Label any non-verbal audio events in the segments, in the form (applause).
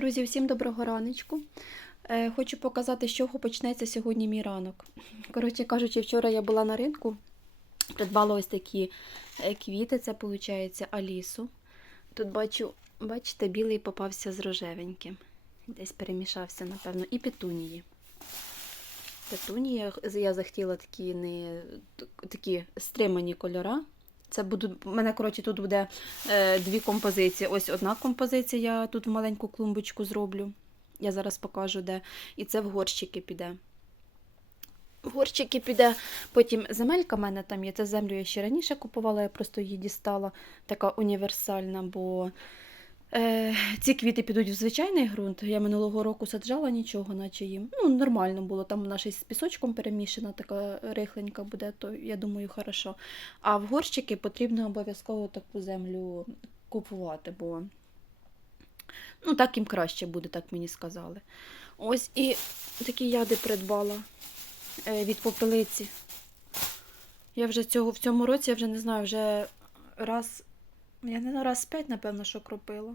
Друзі, всім доброго раночку. Е, Хочу показати, з чого почнеться сьогодні мій ранок. Коротше кажучи, вчора я була на ринку, придбала ось такі е, квіти, це виходить алісу. Тут бачу, бачите, білий попався з рожевеньким. Десь перемішався, напевно, і петунії. Петунії я захотіла такі не такі стримані кольора. Це будуть, у мене, коротше, тут буде е, дві композиції. Ось одна композиція, я тут маленьку клумбочку зроблю. Я зараз покажу, де. І це в горщики піде. В горщики піде. Потім земелька в мене там є. Це землю я ще раніше купувала, я просто її дістала, така універсальна, бо ці квіти підуть в звичайний ґрунт. Я минулого року саджала нічого, наче їм. Ну, нормально було. Там вона ще з пісочком перемішана, така рихленька буде, то я думаю, хорошо. А в горщики потрібно обов'язково таку землю купувати, бо ну, так їм краще буде, так мені сказали. Ось і такі яди придбала е, від попелиці. Я вже цього в цьому році я вже не знаю, вже раз, я не раз п'ять, напевно, що кропила.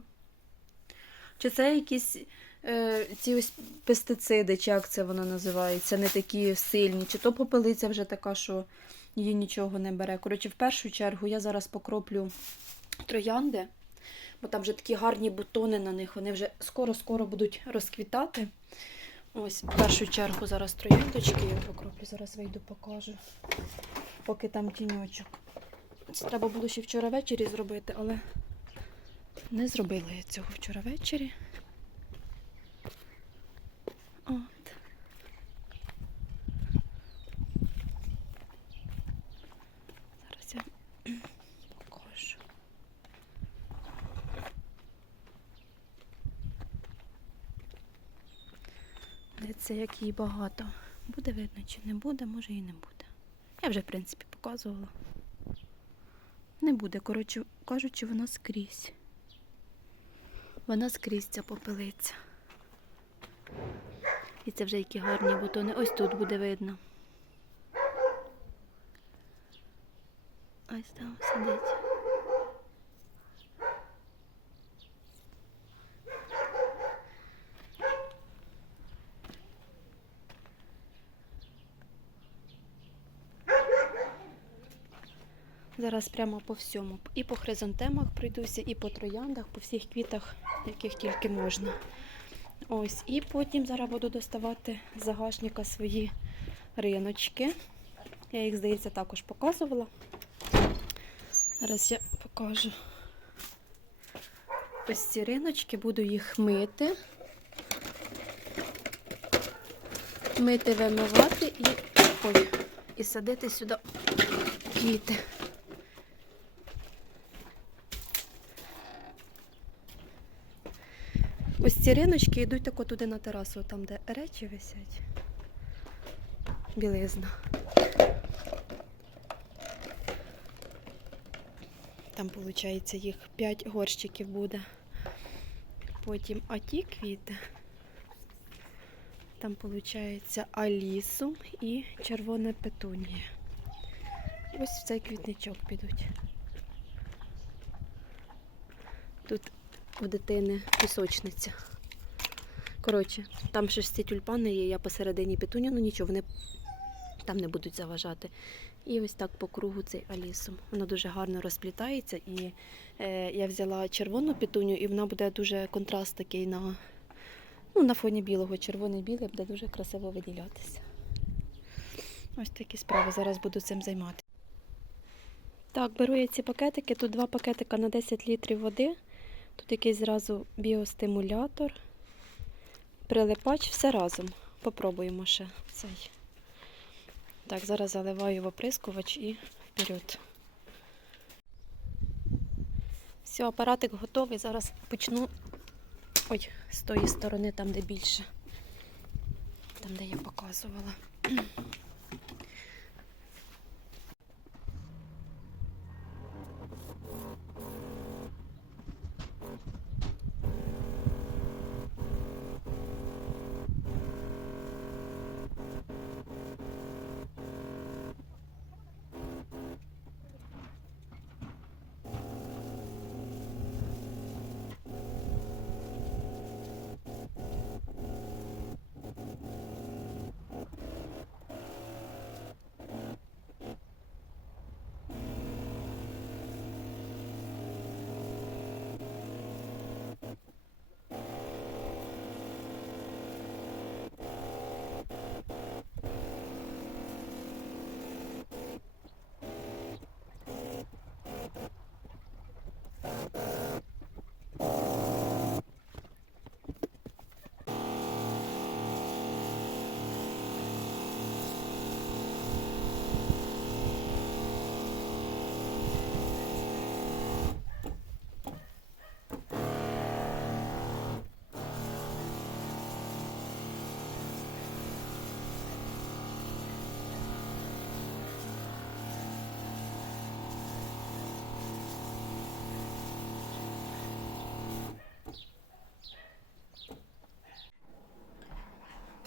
Чи це якісь е, ці ось пестициди, чи як це воно називається, не такі сильні, чи то попелиця вже така, що її нічого не бере. Коротше, в першу чергу я зараз покроплю троянди, бо там вже такі гарні бутони на них, вони вже скоро-скоро будуть розквітати. Ось, в першу чергу зараз трояндочки я покроплю, зараз вийду, покажу, поки там тіньочок. Це треба було ще вчора ввечері зробити, але не зробила я цього вчора ввечері. От. Зараз я покажу. Дивіться, як її багато. Буде видно чи не буде, може і не буде. Я вже, в принципі, показувала. Не буде, коротше кажучи, вона скрізь. Вона скрізь ця попелиця. І це вже які гарні бутони. Ось тут буде видно. Ось там сидить. Зараз прямо по всьому. І по хризантемах пройдуся, і по трояндах, по всіх квітах, яких тільки можна. Ось. І потім зараз буду доставати з загашника свої риночки. Я їх, здається, також показувала. Зараз я покажу. Ось ці риночки, буду їх мити. Мити, вимивати і, ой, і садити сюди квіти. Ось ці риночки йдуть тако туди на терасу, там, де речі висять. Білизна. Там, виходить, їх 5 горщиків буде. Потім а ті квіти. Там, виходить, алісу і червона петунія. Ось в цей квітничок підуть. Тут у дитини пісочниця. Коротше, там ще ж ці тюльпани є, я посередині петуня, ну нічого, вони там не будуть заважати. І ось так по кругу цей алісом. Воно дуже гарно розплітається. І е, я взяла червону петуню, і вона буде дуже контраст такий на, ну, на фоні білого. Червоний білий буде дуже красиво виділятися. Ось такі справи. Зараз буду цим займатися. Так, беру я ці пакетики. Тут два пакетика на 10 літрів води. Тут якийсь зразу біостимулятор, прилипач, все разом. Попробуємо ще цей. Так, зараз заливаю в оприскувач і вперед. Все, апаратик готовий. Зараз почну ой, з тої сторони, там, де більше, там, де я показувала.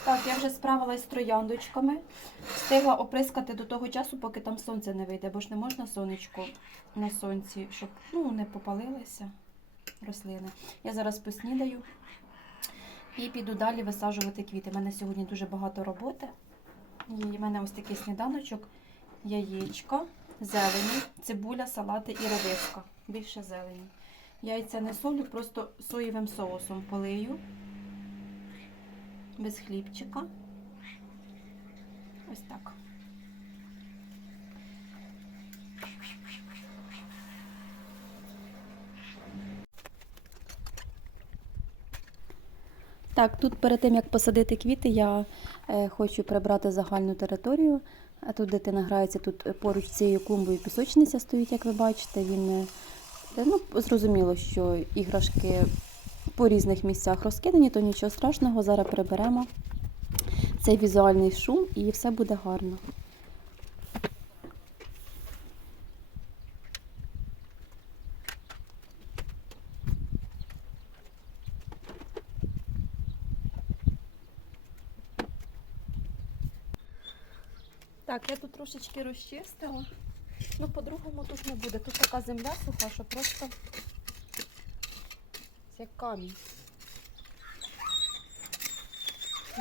Так, я вже справилась з трояндочками. Встигла оприскати до того часу, поки там сонце не вийде, бо ж не можна сонечко на сонці, щоб ну, не попалилися рослини. Я зараз поснідаю і піду далі висаджувати квіти. У мене сьогодні дуже багато роботи. І в мене ось такий сніданочок, яєчка, зелені, цибуля, салати і редиска. Більше зелені. Яйця не солю, просто соєвим соусом полию. Без хлібчика. Ось так. Так, тут перед тим як посадити квіти, я е, хочу прибрати загальну територію. А тут дитина грається, тут е, поруч цією клумбою пісочниця стоїть, як ви бачите. Він е, ну, зрозуміло, що іграшки по різних місцях розкидані, то нічого страшного. Зараз приберемо цей візуальний шум і все буде гарно. Так, я тут трошечки розчистила. Ну, по-другому тут не буде. Тут така земля суха, що просто як камінь.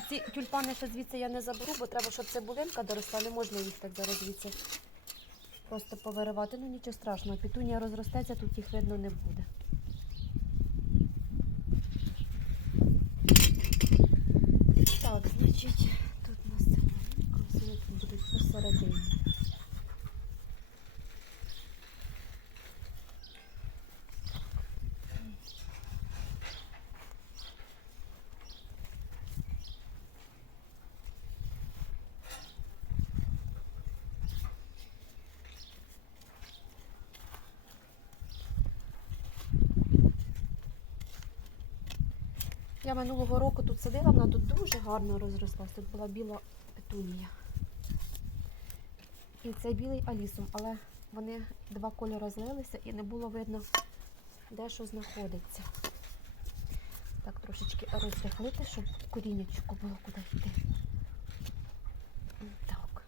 Ці тюльпани ще звідси я не заберу, бо треба, щоб цибулинка доросла. Не можна їх так зараз звідси просто повиривати. Ну нічого страшного. Пітунія розростеться, тут їх видно не буде. Так, значить, тут у нас зелененько, вони тут будуть посередині. Я минулого року тут садила, вона тут дуже гарно розрослась. Тут була біла петунія. І цей білий алісум, але вони два кольори злилися і не було видно, де що знаходиться. Так, трошечки розрихлити, щоб корінечко було куди йти. Так.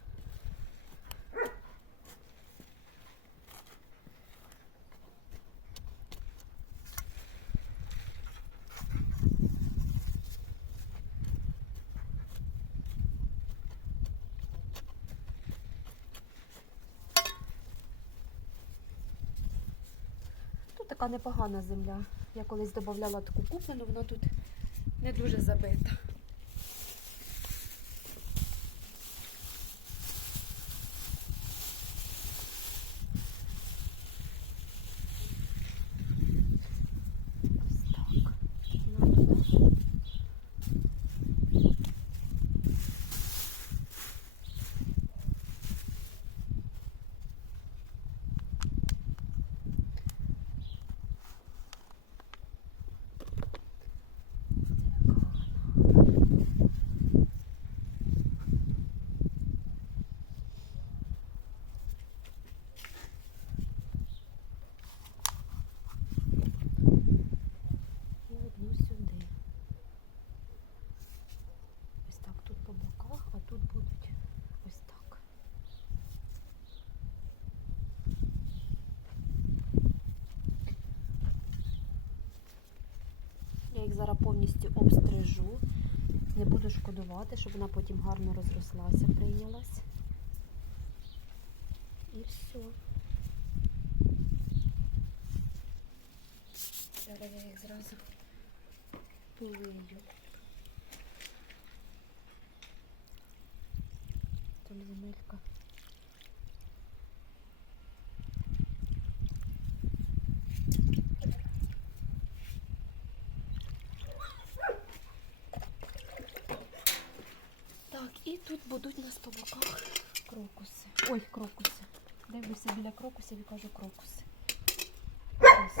Тут така непогана земля. Я колись додавала таку куплену, вона тут не дуже забита. Ось так. Вона туди. І одну сюди. Ось так тут по боках, а тут будуть ось так. Я їх зараз повністю обстрижу. Не буду шкодувати, щоб вона потім гарно розрослася, прийнялась. І все. Зараз я їх зразу полию. Там земелька. Так, і тут будуть у нас по боках крокуси. Ой, крокуси. Дивлюся біля крокусів і кажу крокуси. Ось.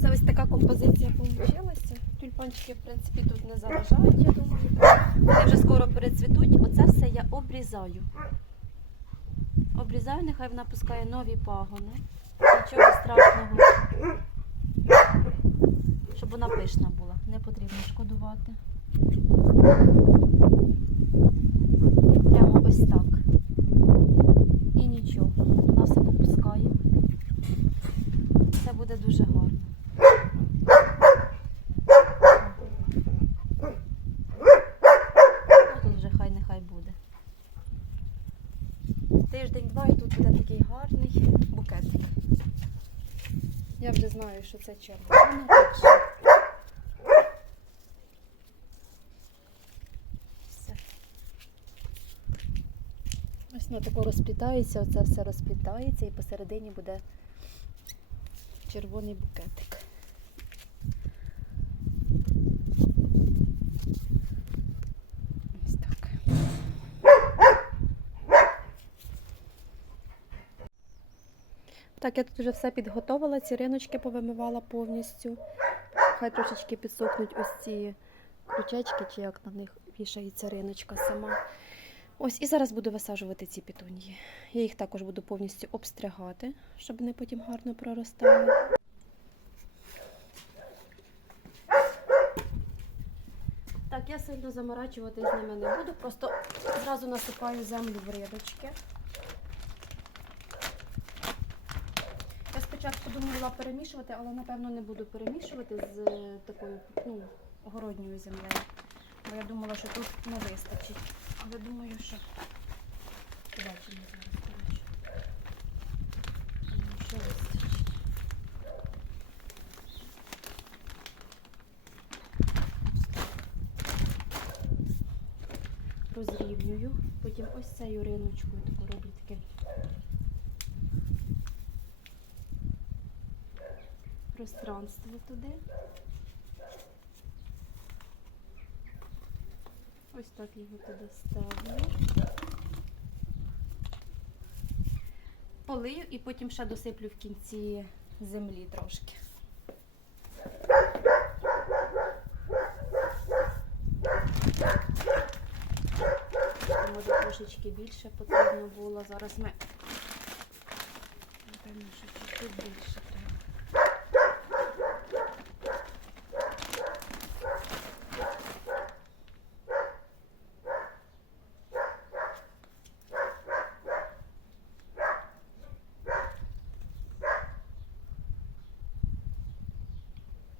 Це ось така композиція вийшла. Тюльпанчики, в принципі, тут не заважають, я думаю. Вони вже скоро перецвітуть. Оце все я обрізаю. Обрізаю, нехай вона пускає нові пагони. Нічого страшного. Щоб вона пишна була. Не потрібно шкодувати. Прямо ось так. І нічого. Вона себе пускає. Це буде дуже гарно. Ну, тут вже хай нехай буде. Тиждень-два і тут буде такий гарний букетик. Я вже знаю, що це червоне, все. Ось воно тако розплітається, оце все розплітається і посередині буде червоний букетик. Ось так. Так, я тут вже все підготовила, ці риночки повимивала повністю. Хай трошечки підсохнуть ось ці крючечки, чи як на них вішається риночка сама. Ось і зараз буду висаджувати ці петунії. Я їх також буду повністю обстригати, щоб вони потім гарно проростали. Так, я сильно заморачувати з ними не буду, просто зразу насипаю землю в рядочки. Я думала перемішувати, але напевно не буду перемішувати з е, такою ну, огородньою землею. Бо я думала, що тут не вистачить. Але думаю, що побачимо зараз. Розрівнюю, потім ось цією риночкою таку роблю таке пространство туди. Ось так його туди ставлю. Полию і потім ще досиплю в кінці землі трошки. Може трошечки більше потрібно було. Зараз ми напевно, що чуть більше треба.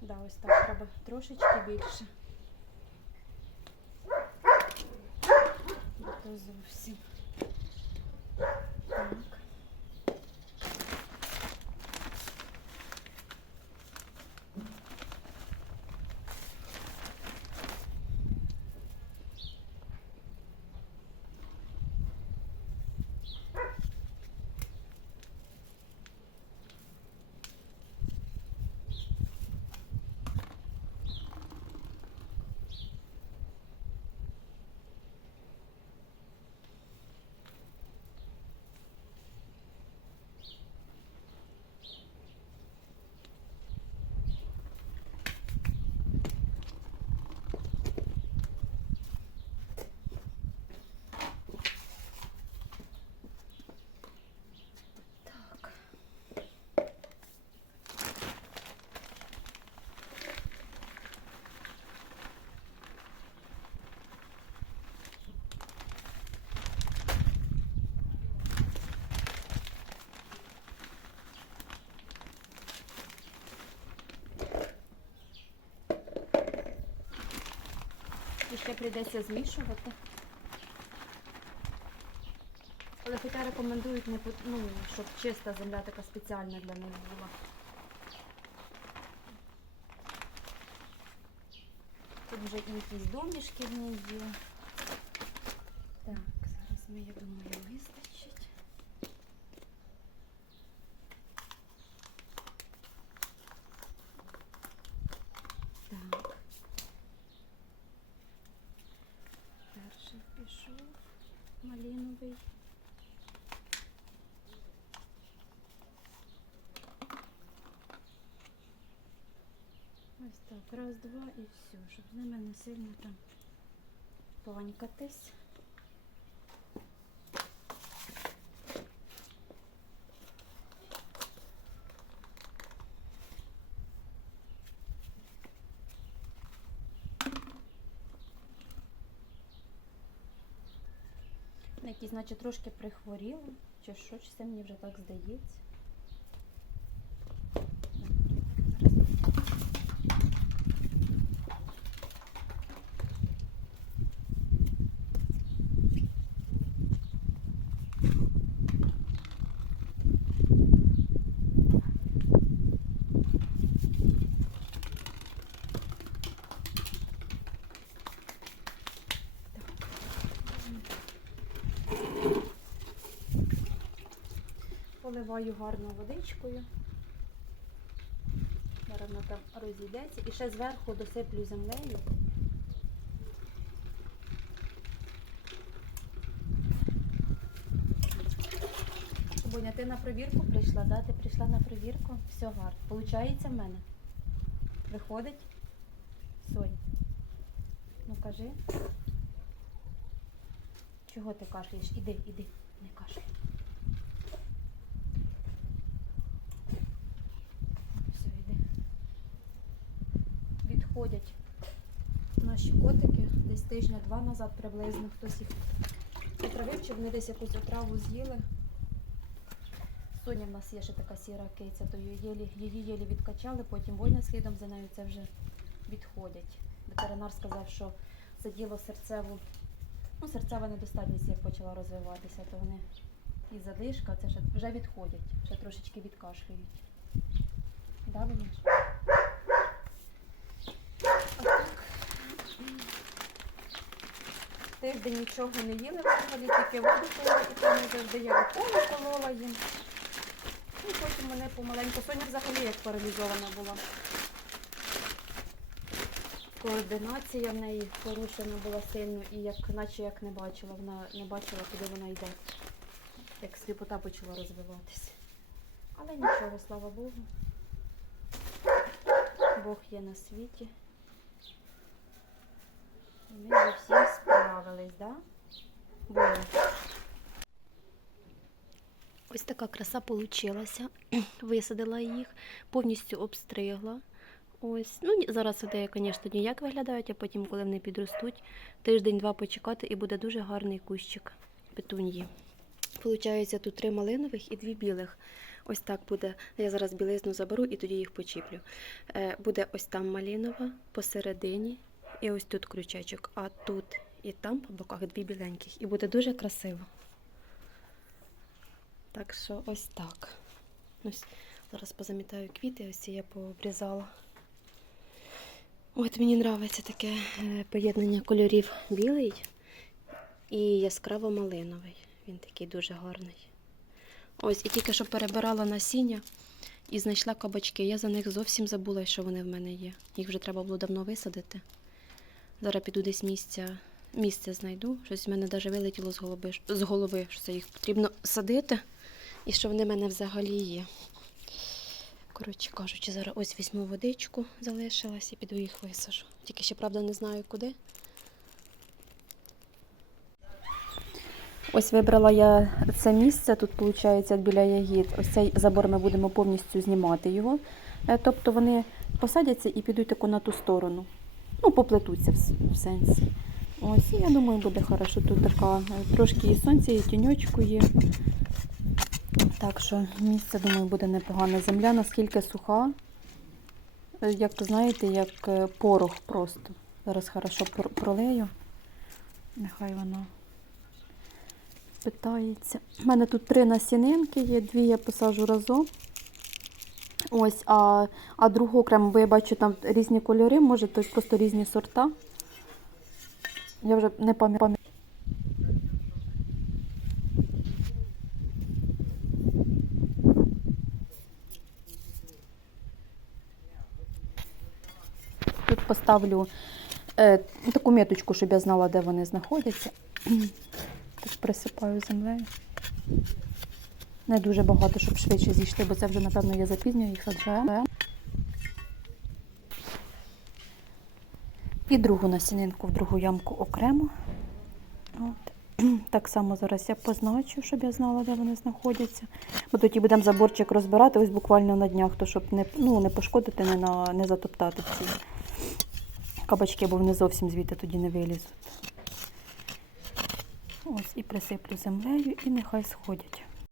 Да, ось так треба трошечки більше. Зовсім. Ще прийдеться змішувати. Але хоча рекомендують, не, ну, щоб чиста земля така спеціальна для них була. Тут вже якісь домішки в ній є. Так, зараз ми, я думаю, вистачить. Так. Перший пішов малиновий. Ось так, раз, два і все, щоб з ними не сильно там панькатись. Які, значить, трошки прихворіли, чи що, чи це мені вже так здається. Поливаю гарно водичкою. Зараз вона там розійдеться. І ще зверху досиплю землею. Боня, ти на провірку прийшла, да? Ти прийшла на провірку? Все гарно. Получається в мене? Виходить? Сонь. Ну кажи. Чого ти кашляєш? Іди, іди, не кашляй. Все, йди. Відходять наші котики десь тижня-два назад приблизно. Хтось їх отравив, чи вони десь якусь отраву з'їли. Соня в нас є ще така сіра киця, то її її єлі відкачали, потім вольна слідом за нею це вже відходять. Ветеринар сказав, що заділо серцеву, ну, серцева недостатність як почала розвиватися, то вони і задишка, це вже відходять, ще трошечки відкашлюють. Да, Ваняш? Тиждень нічого не їли взагалі, тільки воду пили, і то не завжди я уколи колола їм. І потім вони помаленьку. Соня взагалі як паралізована була. Координація в неї порушена була сильно і як, наче як не бачила, вона не бачила, куди вона йде. Як сліпота почала розвиватися. Але нічого, слава Богу. Бог є на світі. І ми вже всі справились, так? Да? Ось така краса получилася. (clears throat) Висадила їх, повністю обстригла. Ось, ну зараз ідея, звісно, ніяк виглядають, а потім, коли вони підростуть, тиждень-два почекати і буде дуже гарний кущик петуньї. Получається, тут три малинових і дві білих. Ось так буде. Я зараз білизну заберу і тоді їх почіплю. Е, буде ось там малинова посередині, і ось тут крючечок, а тут і там по боках дві біленьких. І буде дуже красиво. Так що ось так. Ось зараз позамітаю квіти, ось ці я пообрізала. От мені подобається таке е, поєднання кольорів білий і яскраво малиновий. Він такий дуже гарний. Ось, і тільки що перебирала насіння і знайшла кабачки. Я за них зовсім забула, що вони в мене є. Їх вже треба було давно висадити. Зараз піду десь місця, місце знайду. Щось в мене навіть вилетіло з голови, з голови, що це їх потрібно садити. І що вони в мене взагалі є. Коротше кажучи, зараз ось візьму водичку, залишилась і піду їх висажу. Тільки ще, правда, не знаю куди. Ось вибрала я це місце, тут виходить біля ягід. Ось цей забор ми будемо повністю знімати його. Е, Тобто вони посадяться і підуть таку на ту сторону. Ну, поплетуться в, сенсі. Ось, і я думаю, буде хорошо. Тут така е, трошки і сонця, і тіньочку є. Так що місце, думаю, буде непогано. Земля наскільки суха, е, як знаєте, як е, порох просто. Зараз хорошо пролею. Нехай воно питається. У мене тут три насінинки є, дві я посаджу разом. Ось, а, а другу окремо, бо я бачу там різні кольори, може, то просто різні сорта. Я вже не пам'ятаю. Поставлю е, таку меточку, щоб я знала, де вони знаходяться. (clears throat) Так присипаю землею. Не дуже багато, щоб швидше зійшли, бо це вже, напевно, я запізнюю їх саджаю. І другу насінинку в другу ямку окремо. От. (clears throat) Так само зараз я позначу, щоб я знала, де вони знаходяться. Бо тоді будемо заборчик розбирати ось буквально на днях, то щоб не, ну, не пошкодити, не, на, не затоптати ці кабачки, бо вони зовсім звідти тоді не вилізуть. Ось і присиплю землею і нехай сходять.